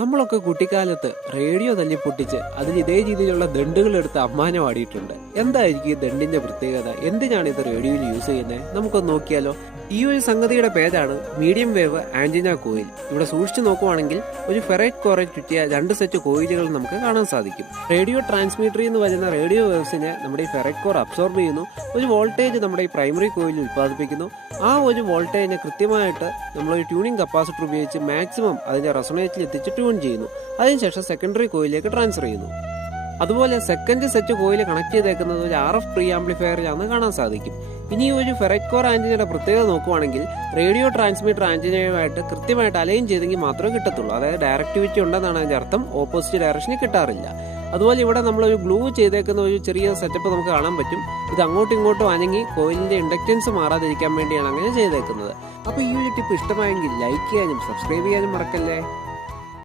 നമ്മളൊക്കെ കുട്ടിക്കാലത്ത് റേഡിയോ തല്ലി പൊട്ടിച്ച് അതിൽ ഇതേ രീതിയിലുള്ള ദണ്ടുകൾ എടുത്ത് അമ്മാനം ആടിയിട്ടുണ്ട്. എന്തായിരിക്കും ഈ ദണ്ടിന്റെ പ്രത്യേകത? എന്തിനാണ് ഇത് റേഡിയോയിൽ യൂസ് ചെയ്യുന്നത്? നമുക്കൊന്ന് നോക്കിയാലോ. ഈ ഒരു സംഗതിയുടെ പേരാണ് മീഡിയം വേവ് ആന്റിന കോയിൽ. ഇവിടെ സൂക്ഷിച്ചു നോക്കുവാണെങ്കിൽ ഒരു ഫെറൈറ്റ് കോറെ ചുറ്റിയ 2 സെറ്റ് കോയിലുകൾ നമുക്ക് കാണാൻ സാധിക്കും. റേഡിയോ ട്രാൻസ്മിറ്ററിൽ നിന്ന് വരുന്ന റേഡിയോ വേവ്സിനെ നമ്മുടെ ഈ ഫെറൈറ്റ് കോർ അബ്സോർബ് ചെയ്യുന്നു. ഒരു വോൾട്ടേജ് നമ്മുടെ ഈ പ്രൈമറി കോയിലിൽ ഉത്പാദിപ്പിക്കുന്നു. ആ ഒരു വോൾട്ടേജിനെ കൃത്യമായിട്ട് നമ്മളൊരു ട്യൂണിംഗ് കപ്പാസിറ്റർ ഉപയോഗിച്ച് മാക്സിമം അതിന്റെ റെസൊണേറ്റിൽ എത്തിച്ച് ട്യൂൺ ചെയ്യുന്നു. അതിനുശേഷം സെക്കൻഡറി കോയിലേക്ക് ട്രാൻസ്ഫർ ചെയ്യുന്നു. അതുപോലെ സെക്കൻഡ് സെറ്റ് കോയിൽ കണക്ട് ചെയ്തേക്കുന്നത് ഒരു RF പ്രീ ആംപ്ലിഫയറിലാണെന്ന് കാണാൻ സാധിക്കും. ഇനി ഒരു ഫെറൈറ്റ് കോർ ആന്റിനയുടെ പ്രത്യേകത നോക്കുവാണെങ്കിൽ റേഡിയോ ട്രാൻസ്മിറ്റർ ആന്റിനയുമായിട്ട് കൃത്യമായിട്ട് അലൈൻ ചെയ്തെങ്കിൽ മാത്രമേ കിട്ടത്തുള്ളൂ. അതായത് ഡയറക്ടിവിറ്റി ഉണ്ടെന്നാണ് അതിന്റെ അർത്ഥം. ഓപ്പോസിറ്റ് ഡയറക്ഷനിൽ കിട്ടാറില്ല. അതുപോലെ ഇവിടെ നമ്മളൊരു ഗ്ലൂ ചെയ്തേക്കുന്ന ഒരു ചെറിയ സെറ്റപ്പ് നമുക്ക് കാണാൻ പറ്റും. ഇത് അങ്ങോട്ടും ഇങ്ങോട്ടും അനങ്ങി കോയിലിന്റെ ഇൻഡക്റ്റൻസ് മാറാതിരിക്കാൻ വേണ്ടിയാണ് അങ്ങനെ ചെയ്തേക്കുന്നത്. അപ്പോൾ ഈ ഒരു ടിപ്പ് ഇഷ്ടമായെങ്കിൽ ലൈക്ക് ചെയ്യാനും സബ്സ്ക്രൈബ് ചെയ്യാനും മറക്കല്ലേ.